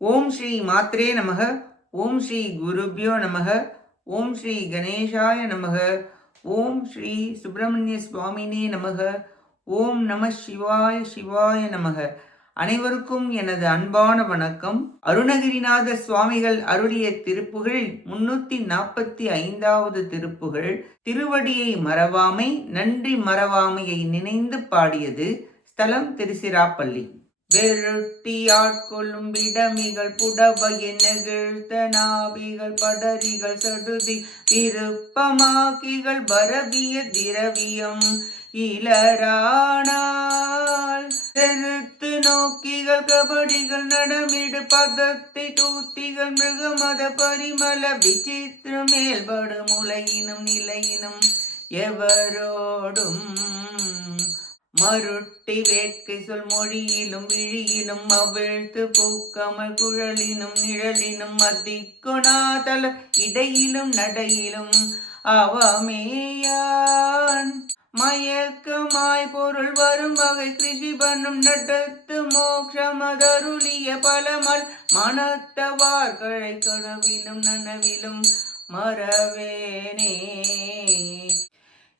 ஓம் ஸ்ரீ மாத்ரே நமக. ஓம் ஸ்ரீ குருப்யோ நமக. ஓம் ஸ்ரீ கணேஷாய நமக. ஓம் ஸ்ரீ சுப்பிரமணிய சுவாமினே நமக. ஓம் நம சிவாய சிவாய நமக. அனைவருக்கும் எனது அன்பான வணக்கம். அருணகிரிநாத சுவாமிகள் அருளிய திருப்புகழில் 345வது திருப்புகழ் திருவடியை மறவாமை நன்றி மறவாமையை நினைந்து பாடியது. ஸ்தலம் திருச்சிராப்பள்ளி. வெருட்டியாட்கொள்ளும் விடமிகள் புடவையை நெகிழ்த்த நாபிகள் படரிகள் சடுதி விருப்பமாக்கிகள் பரவிய திரவியம் இளரானால் செருத்து நோக்கிகள் கபடிகள் நடமிடு பதத்தை தூத்திகள் மிருகமத பரிமள விசித்திர மேல்படு முலையினும் நிலையினும் எவரோடும் மருட்டி வேட்கை சொல் மொழியிலும் விழியிலும் அவிழ்த்து பூக்கமல் குழலினும் நிழலினும் மதிக்குணாதல இடையிலும் நடையிலும் அவமேயான் மயக்கமாய் பொருள் வரும் வகை கிருஷி பண்ணும் நடத்து மோட்சமதருளிய பலமல் மனத்தவார்களை கனவிலும் நனவிலும் மறவேனே.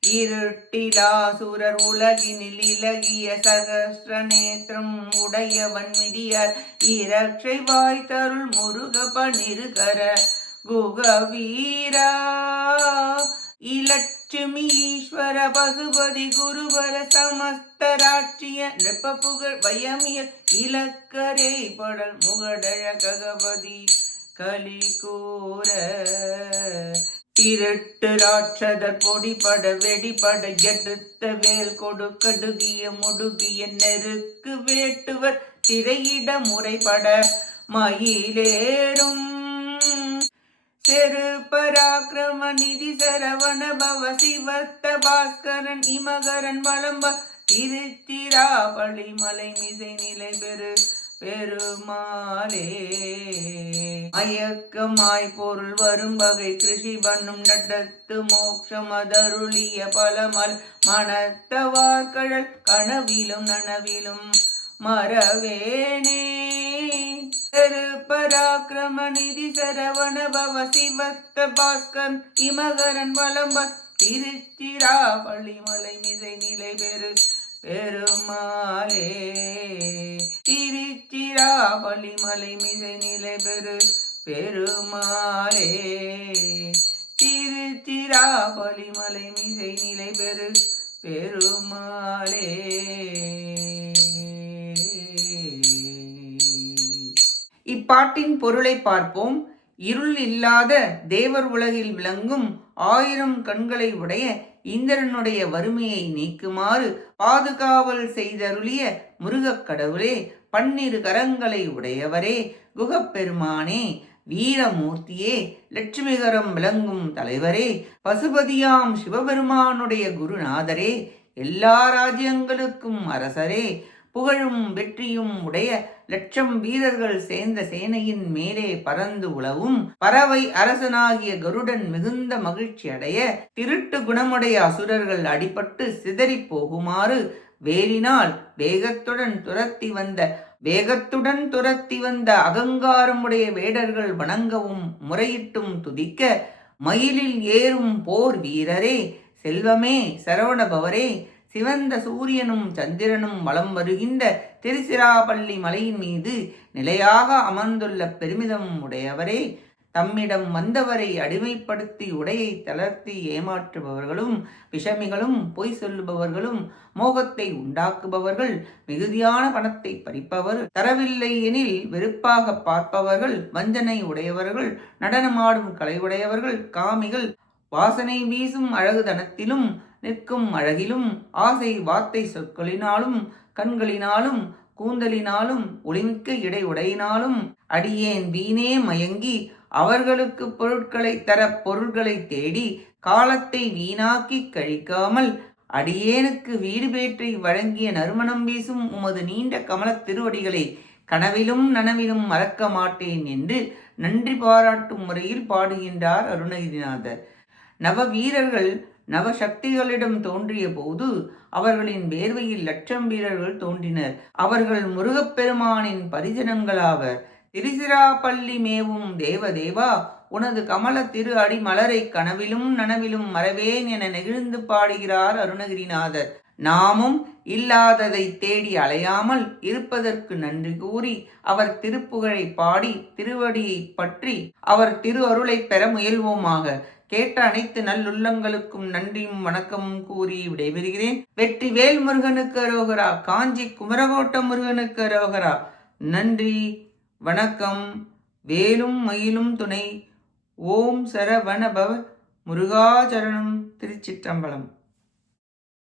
இருட்டிலாசுரர் உலகினில் இலகிய சகஸ்ர நேத்திரம் உடையவன் மிடியார் இரட்சை வாய்த்தருள் முருகப நிருகர குகவீரா இலட்சுமி ஈஸ்வர பசுபதி குருவர சமஸ்தராட்சிய நிருபபுகழ் வயமியர் இலக்கரே படல் முகடழ ககபதி கலிகூர இருட்டு ராட்சதர் பொடிபட வெடிபட எடுத்த வேல் கொடு கடுகிய முடுகிய நெருக்கு வேட்டுவர் திரையிட முறைபட மயிலேறும் செரு பராக்கிரம நிதி சரவண பவ சிவத்த பாஸ்கரன் இமகரன் வளம்ப திருச்சிராப்பள்ளி மலை மிசை நிலை பெருமாளே. மயக்கமாய் பொருள் வரும் வகை கிருஷி பண்ணும் நடத்து மோட்சமதருளிய பலமல் மனத்தவார்கழல் கனவிலும் நனவிலும் மறவேனே. பராக்கிரம நிதி சரவண பவ சிவத்த பாஸ்கர் இமகரன் வளம்ப திருச்சிராப்பள்ளி மலை மிசை நிலை பெருமாளே. திருச்சிராப்பள்ளி மலை மிசை நிலை பெருமாளே. திருச்சிராப்பள்ளி மலை மிசை நிலை பெருமாளே. இப்பாட்டின் பொருளை பார்ப்போம். இருள் இல்லாத தேவர் உலகில் விளங்கும் 1000 கண்களை உடைய இந்திரனுடைய வறுமையை நீக்குமாறு பாதுகாவல் செய்தருளிய முருகக் கடவுளே, 12 கரங்களை உடையவரே, குகப்பெருமானே, வீரமூர்த்தியே, லட்சுமிகரம் விளங்கும் தலைவரே, பசுபதியாம் சிவபெருமானுடைய குருநாதரே, எல்லா ராஜ்யங்களுக்கும் அரசரே, புகழும் வெற்றியும் உடைய 1,00,000 வீரர்கள் சேர்ந்த சேனையின் மேலே பறந்து உலவும் பறவை அரசனாகிய கருடன் மிகுந்த மகிழ்ச்சி அடைய திருட்டு குணமுடைய அசுரர்கள் அடிபட்டு சிதறி போகுமாறு வேலினால் வேகத்துடன் துரத்தி வந்த அகங்காரமுடைய வேடர்கள் வணங்கவும் முறையிட்டும் துதிக்க மயிலில் ஏறும் போர் வீரரே, செல்வமே, சரவணபவரே, சிவந்த சூரியனும் சந்திரனும் வலம் வருகின்ற திருச்சிராப்பள்ளி மலையின் மீது நிலையாக அமர்ந்துள்ள பெருமிதம் உடையவரே, தம்மிடம் வந்தவரை அடிமைப்படுத்தி உடையை தளர்த்தி ஏமாற்றுபவர்களும் விஷமிகளும் பொய் சொல்லுபவர்களும் மோகத்தை உண்டாக்குபவர்கள் மிகுதியான பணத்தை பறிப்பவர் தரவில்லை எனில் வெறுப்பாக பார்ப்பவர்கள் வஞ்சனை உடையவர்கள் நடனமாடும் கலை உடையவர்கள் காமிகள் வாசனை வீசும் அழகுதனத்திலும் நிற்கும் அழகிலும் ஆசை வார்த்தை சொற்களினாலும் கண்களினாலும் கூந்தலினாலும் ஒளிமிக்க இடை உடையினாலும் அடியேன் வீணே மயங்கி அவர்களுக்கு பொருட்களை தர பொருள்களை தேடி காலத்தை வீணாக்கி கழிக்காமல் அடியேனுக்கு வீடு பேற்றி வழங்கிய நறுமணம் வீசும் உமது நீண்ட கமலத் திருவடிகளை கனவிலும் நனவிலும் மறக்க மாட்டேன் என்று நன்றி பாராட்டும் முறையில் பாடுகின்றார் அருணகிரிநாதர். நவ வீரர்கள் நவசக்திகளிடம் தோன்றிய போது அவர்களின் வேர்வையில் 1,00,000 வீரர்கள் தோன்றினர். அவர்கள் முருகப்பெருமானின் பரிஜனங்களாவர். திருச்சிராப்பள்ளி மேவும் தேவதேவா, உனது கமல திரு அடி மலரை கனவிலும் நனவிலும் மறவேன் என நெகிழ்ந்து பாடுகிறார் அருணகிரிநாதர். நாமும் இல்லாததை தேடி அலையாமல் இருப்பதற்கு நன்றி கூறி அவர் திருப்புகழை பாடி திருவடியை பற்றி அவர் திரு அருளை பெற முயல்வோமாக. கேட்ட அனைத்து நல்லுள்ளங்களுக்கும் நன்றியும் வணக்கமும் கூறி விடைபெறுகிறேன். வெற்றி வேல் முருகனுக்கு அரோகரா. காஞ்சி குமரகோட்ட முருகனுக்கு அரோகரா. நன்றி, வணக்கம். வேலும் மயிலும் துணை. ஓம் சரவணபவ முருகாச்சரணம். திருச்சிற்றம்பலம்.